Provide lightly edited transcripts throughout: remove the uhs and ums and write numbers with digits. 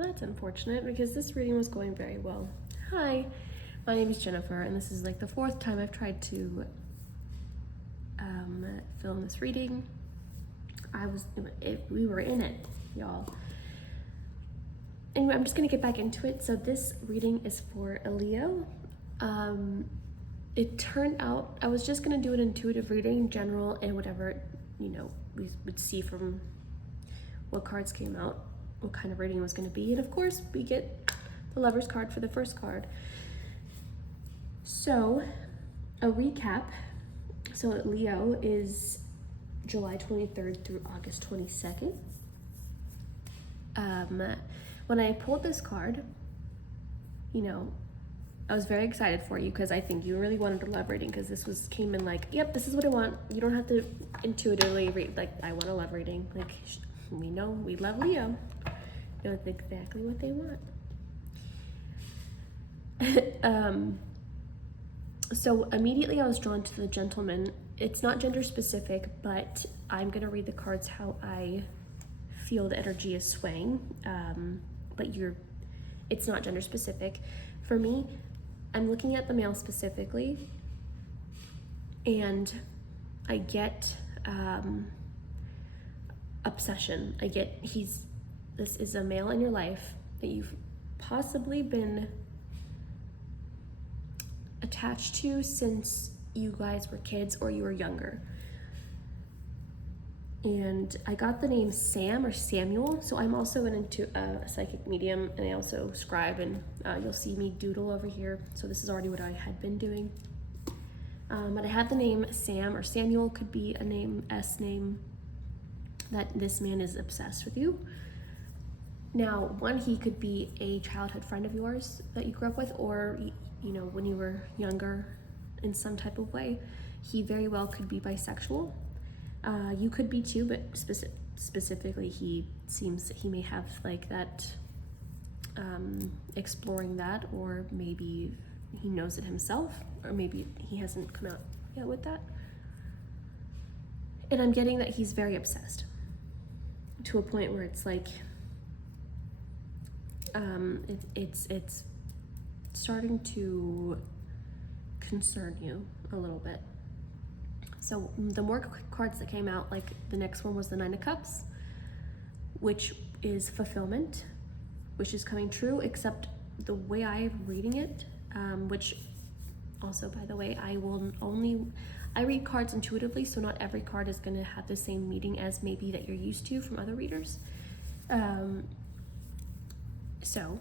Well, that's unfortunate because this reading was going very well. Hi, my name is Jennifer, and this is like the 4th time I've tried to film this reading. We were in it, y'all. Anyway, I'm just gonna get back into it. So this reading is for a Leo. It turned out I was just gonna do an intuitive reading, general, and whatever, we would see from what cards came out, what kind of reading it was gonna be. And of course, we get the Lover's card for the first card. So, a recap. So Leo is July 23rd through August 22nd. When I pulled this card, I was very excited for you because I think you really wanted a love reading, because this came in like, yep, this is what I want. You don't have to intuitively read, like, I want a love reading. Like, we know we love Leo. You know exactly what they want. So immediately I was drawn to the gentleman. It's not gender specific, but I'm gonna read the cards how I feel the energy is swaying. But it's not gender specific. For me, I'm looking at the male specifically, and I get obsession. I get this is a male in your life that you've possibly been attached to since you guys were kids or you were younger. And I got the name Sam or Samuel. So I'm also a psychic medium, and I also scribe, and you'll see me doodle over here. So this is already what I had been doing. But I had the name Sam or Samuel, could be a name, S name, that this man is obsessed with you. Now, he could be a childhood friend of yours that you grew up with, or when you were younger in some type of way. He very well could be bisexual. You could be too, but specifically he seems he may have like that, exploring that, or maybe he knows it himself, or maybe he hasn't come out yet with that. And I'm getting that he's very obsessed to a point where it's like, it's starting to concern you a little bit. So the more cards that came out, like the next one was the 9 of Cups, which is fulfillment, which is coming true, except the way I'm reading it, which also, by the way, I read cards intuitively, so not every card is going to have the same meaning as maybe that you're used to from other readers. So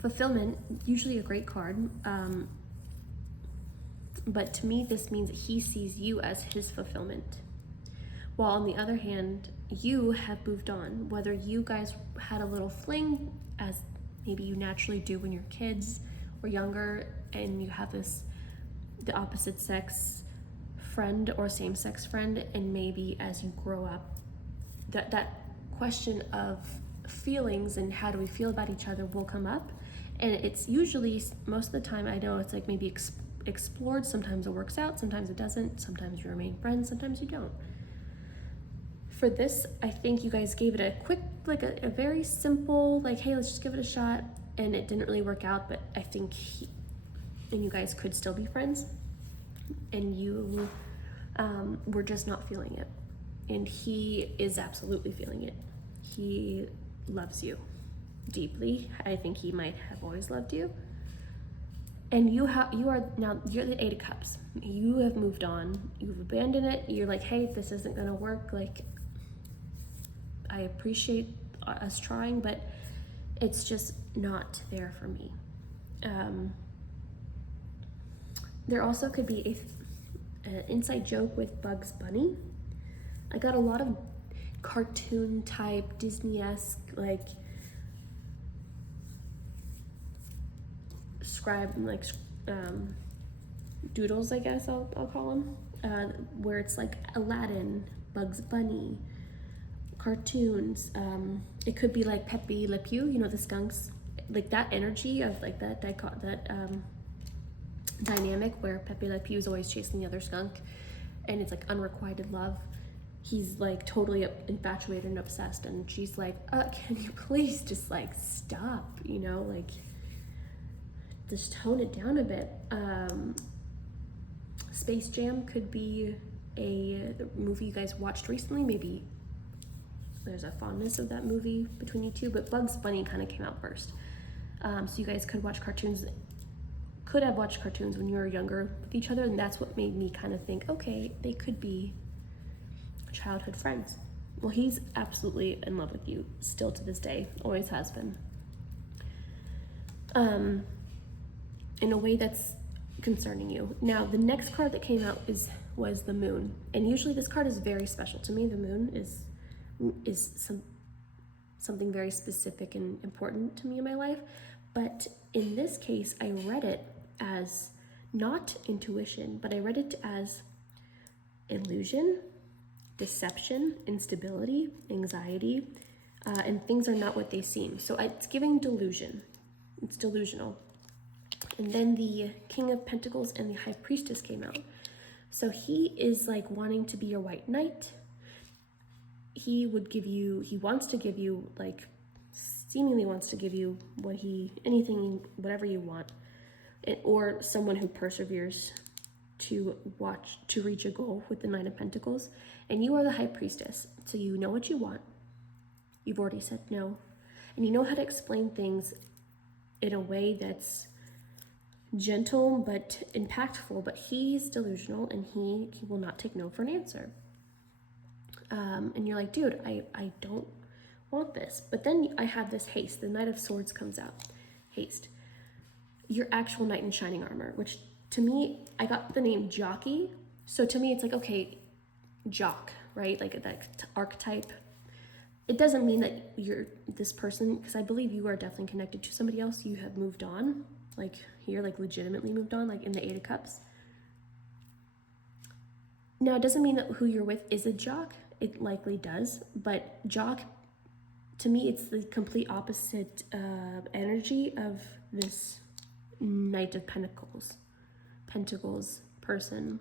fulfillment, usually a great card, but to me this means that he sees you as his fulfillment, while on the other hand you have moved on. Whether you guys had a little fling, as maybe you naturally do when you're kids or younger, and you have the opposite sex friend or same-sex friend, and maybe as you grow up, that question of feelings and how do we feel about each other will come up. And it's usually, most of the time, I know it's like maybe explored. Sometimes it works out, sometimes it doesn't, sometimes you remain friends, sometimes you don't. For this, I think you guys gave it a quick, like a very simple, like, hey, let's just give it a shot, and it didn't really work out. But I think you guys could still be friends, and you were just not feeling it, and he is absolutely feeling it. He loves you deeply. I think he might have always loved you. And you're the 8 of Cups. You have moved on. You've abandoned it. You're like, hey, this isn't gonna work. Like, I appreciate us trying, but it's just not there for me. There also could be an inside joke with Bugs Bunny. I got a lot of cartoon type, Disney-esque, like doodles, I guess I'll call them, where it's like Aladdin, Bugs Bunny, cartoons. It could be like Pepe Le Pew, the skunks, like that energy of like that dynamic where Pepe Le Pew is always chasing the other skunk, and it's like unrequited love. he's like totally infatuated and obsessed, and she's like, can you please just like stop, you know, like just tone it down a bit. Space Jam could be a movie you guys watched recently. Maybe there's a fondness of that movie between you two, but Bugs Bunny kind of came out first. So you guys could have watched cartoons when you were younger with each other, and that's what made me kind of think, okay, they could be childhood friends. Well, he's absolutely in love with you still to this day, always has been. In a way that's concerning you. Now, the next card that came out was the Moon, and usually this card is very special to me. The Moon is something very specific and important to me in my life, but in this case, I read it as not intuition, but I read it as illusion, deception, instability, anxiety, and things are not what they seem. So it's giving delusion. It's delusional. And then the King of Pentacles and the High Priestess came out. So he is like wanting to be your white knight. He wants to give you, like, seemingly wants to give you whatever you want, or someone who perseveres to reach a goal with the Knight of Pentacles. And you are the High Priestess, so you know what you want. You've already said no, and you know how to explain things in a way that's gentle but impactful. But he's delusional, and he will not take no for an answer. And you're like, dude, I don't want this. But then I have this haste. The Knight of Swords comes out. Haste. Your actual knight in shining armor, which to me, I got the name jockey. So to me, it's like, okay, jock, right? Like that archetype. It doesn't mean that you're this person, because I believe you are definitely connected to somebody else. You have moved on, like here, like legitimately moved on, like in the Eight of Cups. Now, it doesn't mean that who you're with is a jock. It likely does, but jock, to me, it's the complete opposite energy of this Knight of Pentacles person.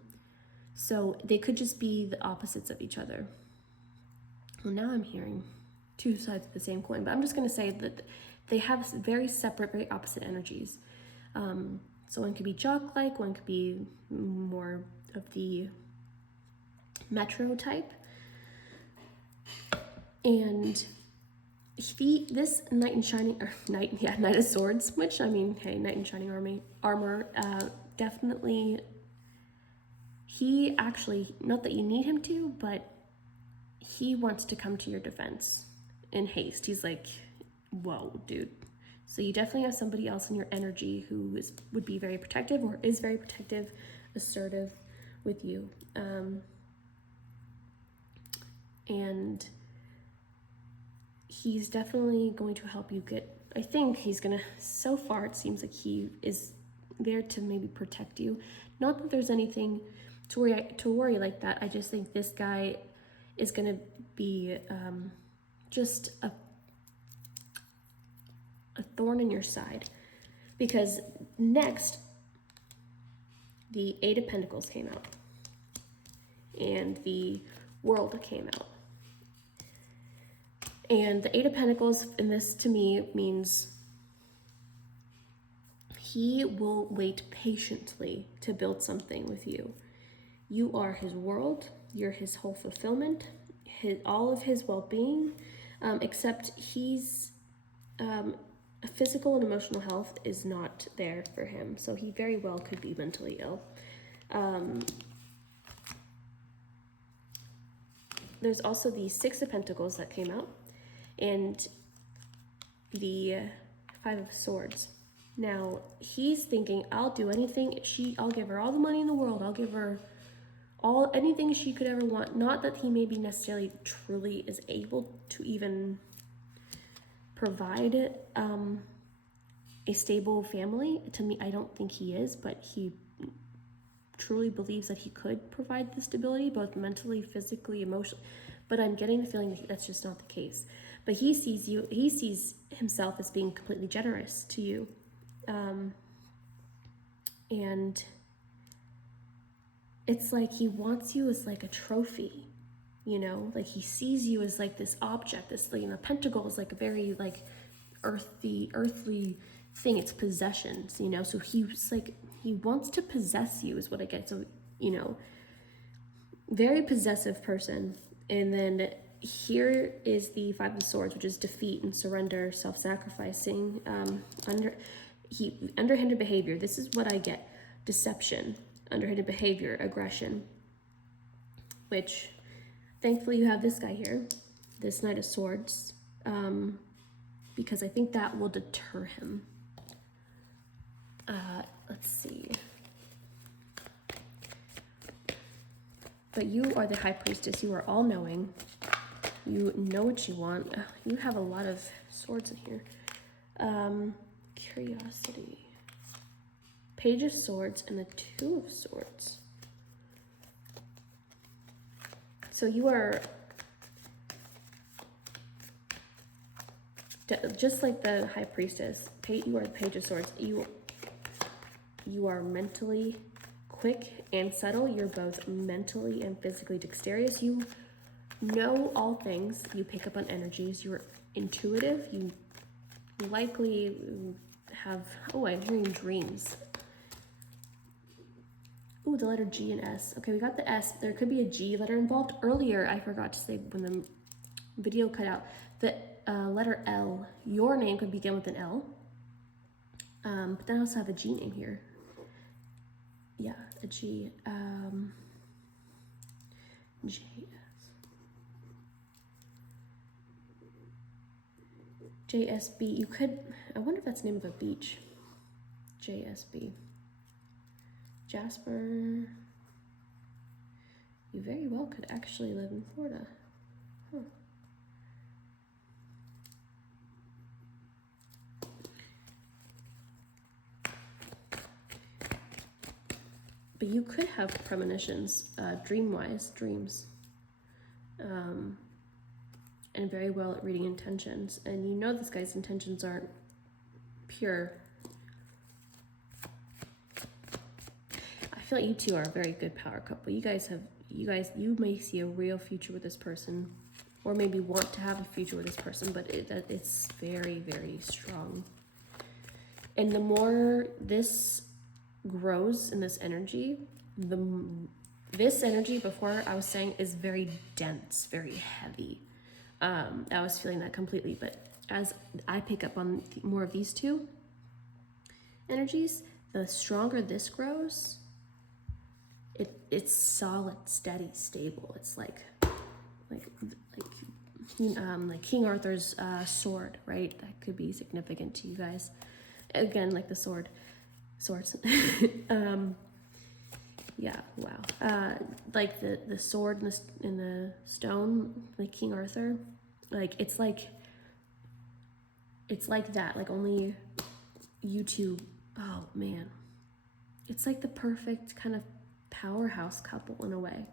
So they could just be the opposites of each other. Well, now I'm hearing two sides of the same coin, but I'm just going to say that they have very separate, very opposite energies. So one could be jock-like, one could be more of the metro type. And this Knight of Swords, which, I mean, hey, Knight in shining armor, definitely, he actually, not that you need him to, but he wants to come to your defense in haste. He's like, whoa, dude. So you definitely have somebody else in your energy who would be very protective, or is very protective, assertive with you. And he's definitely going to help you so far it seems like he is there to maybe protect you. Not that there's anything to worry like that. I just think this guy is going to be just a thorn in your side, because next the Eight of Pentacles came out and the World came out. And the Eight of Pentacles in this, to me, means he will wait patiently to build something with you. You are his world. You're his whole fulfillment, all of his well-being, except he's physical and emotional health is not there for him. So he very well could be mentally ill. There's also the Six of Pentacles that came out, and the Five of Swords. Now, he's thinking, I'll do anything. I'll give her all the money in the world. I'll give her anything she could ever want. Not that he maybe necessarily truly is able to even provide a stable family. To me, I don't think he is, but he truly believes that he could provide the stability, both mentally, physically, emotionally. But I'm getting the feeling that that's just not the case. But he sees himself as being completely generous to you. And it's like he wants you as like a trophy. you know, like he sees you as like this object, this, you know, pentacle is like a very like earthly thing. It's possessions, you know, so he's like, he wants to possess you is what I get. So, you know, very possessive person. And then here is the Five of Swords, which is defeat and surrender, self-sacrificing, underhanded behavior. This is what I get: deception, underhanded behavior, aggression. Which, thankfully, you have this guy here, this Knight of Swords, because I think that will deter him. Let's see. But you are the High Priestess. You are all-knowing. You know what you want. You have a lot of swords in here. Curiosity. Page of Swords and the Two of Swords. So you are, just like the High Priestess, you are the Page of Swords. You are mentally quick and subtle. You're both mentally and physically dexterous. You know all things. You pick up on energies. You're intuitive. You likely have, oh, I'm hearing dreams. Ooh, the letter G and S. Okay, we got the S. There could be a G letter involved. Earlier, I forgot to say when the video cut out, the letter L. Your name could begin with an L. But then I also have a G name here. Yeah, a G. JS. JSB. You could, I wonder if that's the name of a beach. JSB. Jasper. You very well could actually live in Florida. Huh. But you could have premonitions, dream-wise, dreams. And very well at reading intentions. And you know this guy's intentions aren't pure. I feel like you two are a very good power couple. You may see a real future with this person, or maybe want to have a future with this person, but it's very, very strong. And the more this grows in this energy, this energy, before I was saying, is very dense, very heavy. I was feeling that completely, but as I pick up on more of these two energies, the stronger this grows, it's solid, steady, stable. It's like King Arthur's sword, right? That could be significant to you guys. Again, like the swords. Yeah, wow. Like the sword in the stone, like King Arthur, like it's like that, like only you two. Oh man, it's like the perfect kind of powerhouse couple in a way.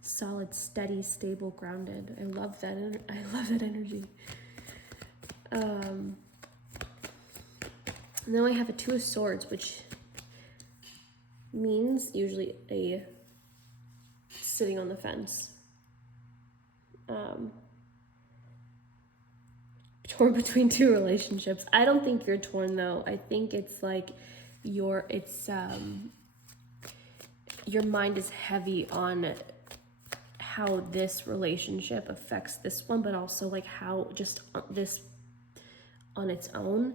Solid, steady, stable, grounded. I love that. I love that energy. And then I have a Two of Swords, which means usually a sitting on the fence. Torn between two relationships. I don't think you're torn though. I think it's like your mind is heavy on how this relationship affects this one, but also like how just this on its own,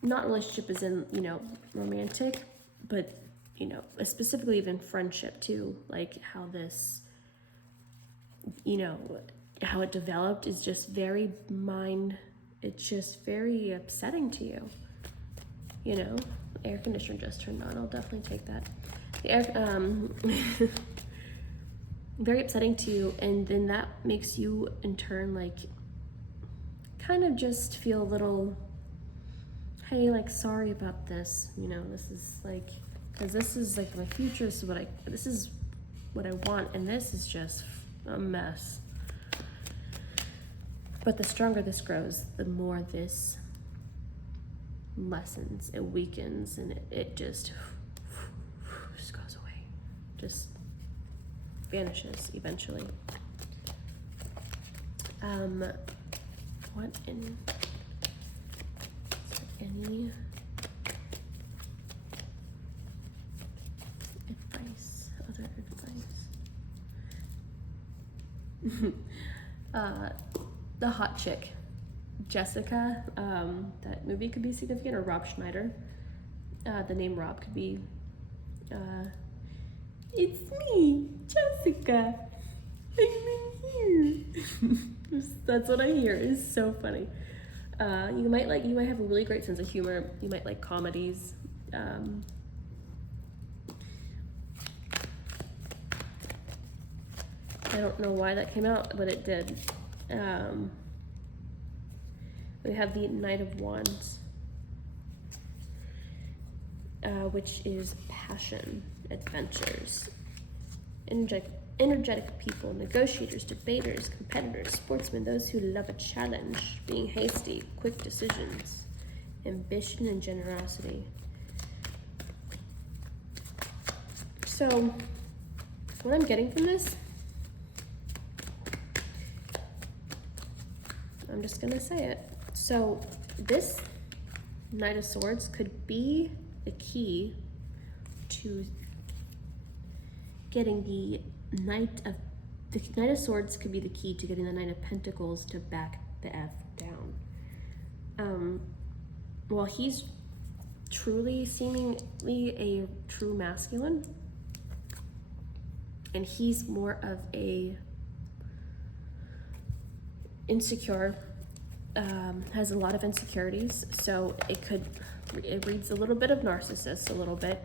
not relationship as in, you know, romantic, but you know, specifically even friendship too, like how this, you know, how it developed is just very it's just very upsetting to you. You know, air conditioner just turned on. I'll definitely take that. The air, very upsetting to you, and then that makes you in turn like kind of just feel a little, hey, like sorry about this. You know, this is like, because this is like my future. This is what I want, and this is just a mess. But the stronger this grows, the more this lessens, it weakens, and it just goes away, just vanishes eventually. What in any advice? Other advice? The hot chick, Jessica. That movie could be significant, or Rob Schneider. The name Rob could be. It's me, Jessica. I'm in here. That's what I hear. It's so funny. You might have a really great sense of humor. You might like comedies. I don't know why that came out, but it did. We have the Knight of Wands, which is passion, adventures, energetic people, negotiators, debaters, competitors, sportsmen, those who love a challenge, being hasty, quick decisions, ambition and generosity. So, what I'm getting from this, I'm just gonna say it. So, this Knight of Swords could be the key to getting the Knight of Swords could be the key to getting the Knight of Pentacles to back the F down. While he's truly seemingly a true masculine, and he's more of a insecure, has a lot of insecurities, so it reads a little bit of narcissist, a little bit,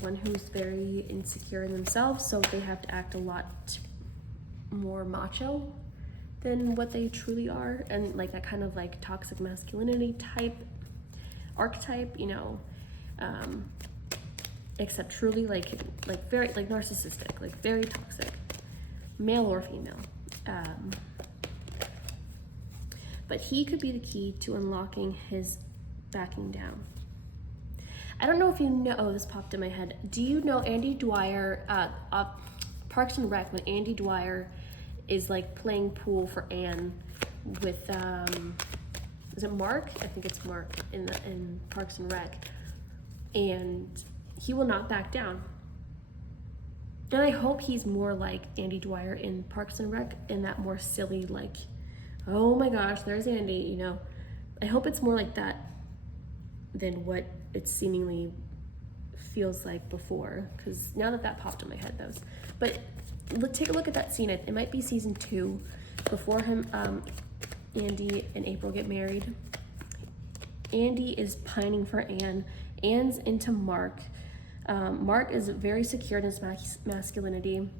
one who's very insecure in themselves, so they have to act a lot more macho than what they truly are, and like that kind of like toxic masculinity type archetype, you know, except truly like very like narcissistic, like very toxic, male or female. But he could be the key to unlocking his backing down. I don't know if you know, oh, this popped in my head. Do you know Andy Dwyer, Parks and Rec, when Andy Dwyer is like playing pool for Anne with, is it Mark? I think it's Mark in Parks and Rec. And he will not back down. And I hope he's more like Andy Dwyer in Parks and Rec, in that more silly, like, oh my gosh, there's Andy, you know. I hope it's more like that than what it seemingly feels like before, because now that popped in my head, those. But take a look at that scene. It might be season 2, before him, Andy and April get married. Andy is pining for Anne. Anne's into Mark. Mark is very secure in his masculinity.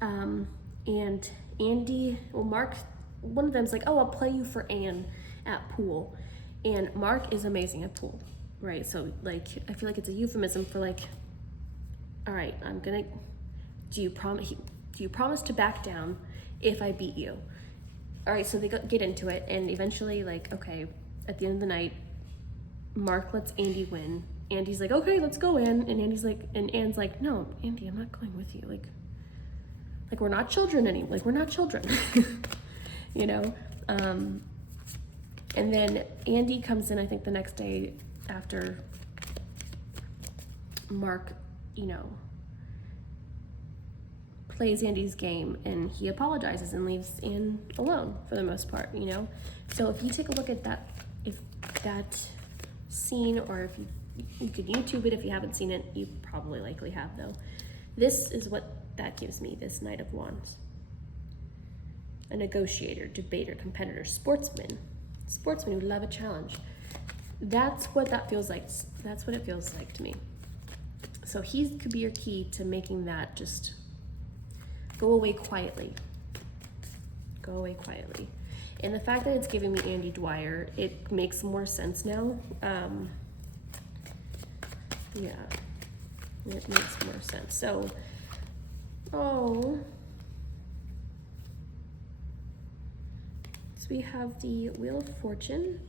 And Andy, well, Mark, one of them's like, oh, I'll play you for Anne at pool. And Mark is amazing at pool, right? So like, I feel like it's a euphemism for like, all right, do you promise to back down if I beat you? All right, so they get into it, and eventually, like, okay, at the end of the night, Mark lets Andy win. Andy's like, okay, let's go, Anne. And Anne's like, no, Andy, I'm not going with you. Like we're not children anymore. Like, we're not children, you know? And then Andy comes in, I think the next day after Mark, you know, plays Andy's game, and he apologizes and leaves Anne alone for the most part, you know? So if you take a look at that, if that scene, or if you could YouTube it if you haven't seen it, you probably likely have though. This is what that gives me, this Knight of Wands. A negotiator, debater, competitor, sportsman who love a challenge. That's what that feels like. That's what it feels like to me. So he could be your key to making that just go away quietly. Go away quietly. And the fact that it's giving me Andy Dwyer, it makes more sense now. Yeah, it makes more sense. So, so we have the Wheel of Fortune.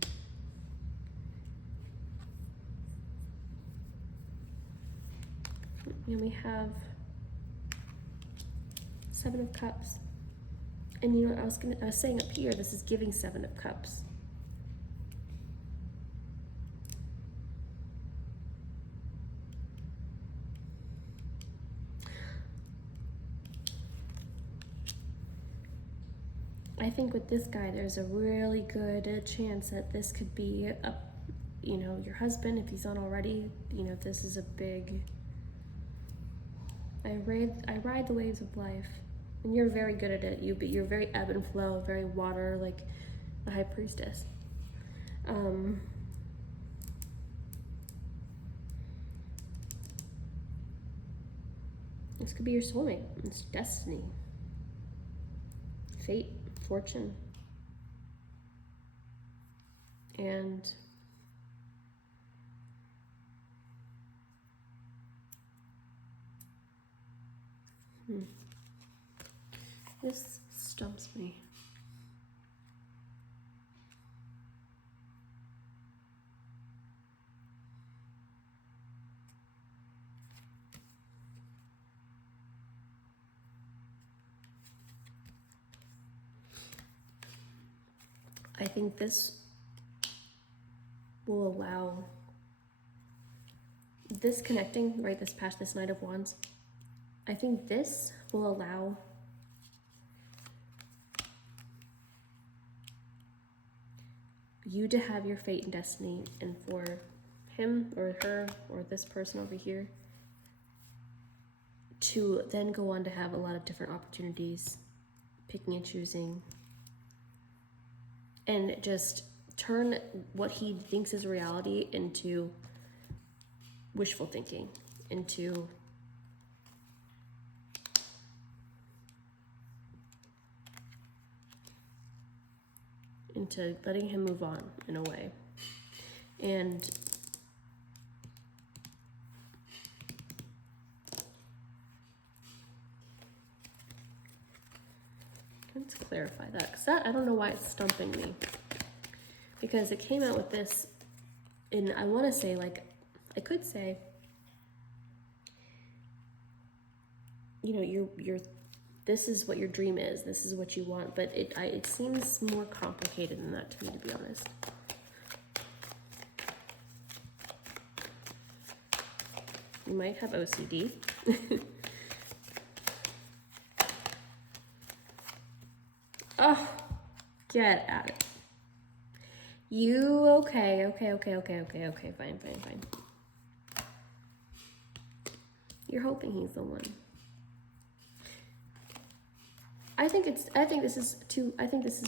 And we have 7 of Cups. And you know, I was saying up here, this is giving Seven of Cups. I think with this guy, there's a really good chance that this could be you know, your husband, if he's not already. You know, this is a big, I ride the waves of life, and you're very good at it. You're very ebb and flow, very water, like the High Priestess. This could be your soulmate. It's destiny, fate, fortune, and this stumps me. I think this will allow this connecting, right, this Knight of Wands. I think this will allow you to have your fate and destiny, and for him or her or this person over here to then go on to have a lot of different opportunities, picking and choosing, and just turn what he thinks is reality into wishful thinking, into letting him move on in a way. And let's clarify that, because I don't know why it's stumping me, because it came out with this, and I want to say, like, I could say, you know, you're this is what your dream is, this is what you want, but it seems more complicated than that to me, to be honest. You might have OCD. Oh, get at it. You, okay, fine. You're hoping he's the one. I think this is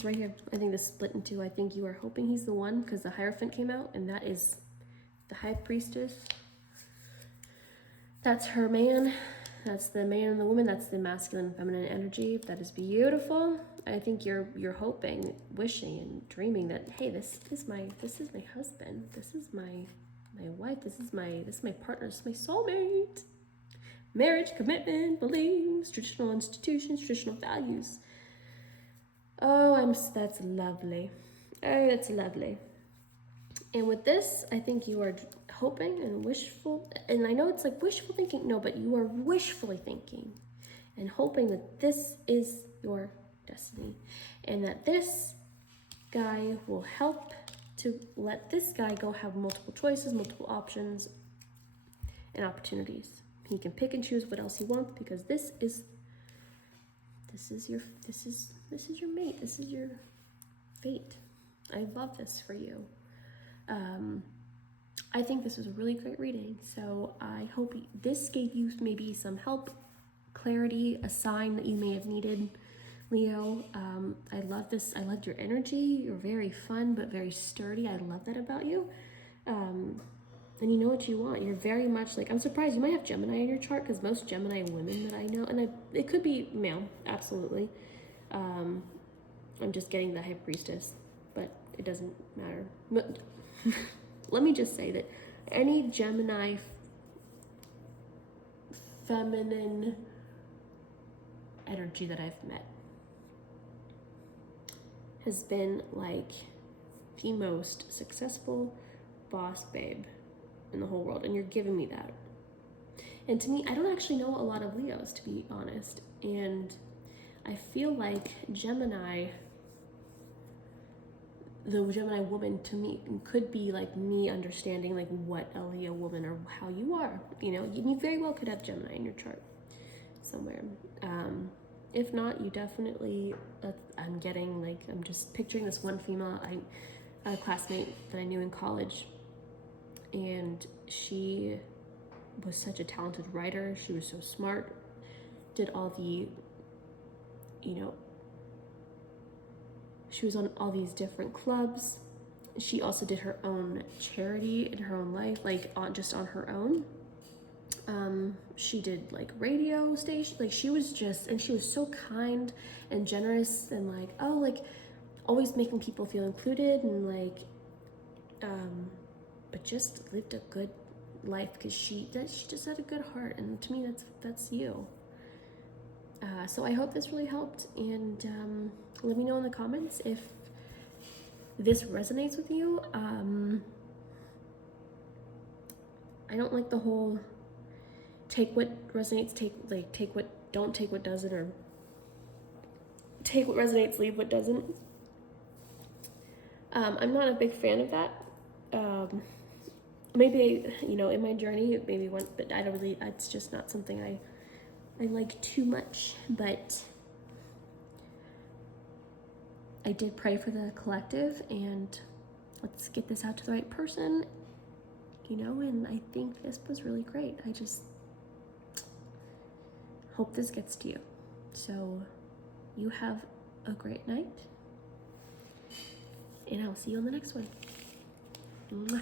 right here. I think this split in two. I think you are hoping he's the one because the Hierophant came out, and that is the High Priestess. That's her man. That's the man and the woman. That's the masculine and feminine energy. That is beautiful. I think you're hoping, wishing, and dreaming that, hey, this is my husband. This is my wife. This is my partner. This is my soulmate. Marriage, commitment, beliefs, traditional institutions, traditional values. Oh, that's lovely. Oh, that's lovely. And with this, I think you are hoping and wishful, and I know it's like wishful thinking, no, but you are wishfully thinking and hoping that this is your destiny, and that this guy will help to let this guy go have multiple choices, multiple options, and opportunities. He can pick and choose what else he wants, because this is your mate. This is your fate. I love this for you. I think this was a really great reading. So I hope this gave you maybe some help, clarity, a sign that you may have needed, Leo. I love this. I loved your energy. You're very fun, but very sturdy. I love that about you. And you know what you want. You're very much like, I'm surprised you might have Gemini in your chart, because most Gemini women that I know, and it could be male, absolutely. I'm just getting the High Priestess, but it doesn't matter. Let me just say that any Gemini feminine energy that I've met has been like the most successful boss babe in the whole world, and you're giving me that. And to me, I don't actually know a lot of Leos, to be honest, and I feel like Gemini, the Gemini woman to me could be like me understanding like what a Leo woman or how you are. You know, you very well could have Gemini in your chart somewhere. If not, you definitely, I'm getting like, I'm just picturing this one female, a classmate that I knew in college, and she was such a talented writer. She was so smart, did all the, you know, she was on all these different clubs. She also did her own charity in her own life, like just on her own. She did like radio station, like she was just, and she was so kind and generous and like, oh, like always making people feel included and like, but just lived a good life because she just had a good heart, and to me that's you. So I hope this really helped, and let me know in the comments if this resonates with you. I don't like the whole take what resonates, take what, don't take what doesn't, or take what resonates, leave what doesn't. I'm not a big fan of that. Maybe, you know, in my journey, maybe once, but I don't really, it's just not something I like too much. But I did pray for the collective, and let's get this out to the right person, you know, and I think this was really great. I just hope this gets to you. So you have a great night, and I'll see you on the next one. Bye.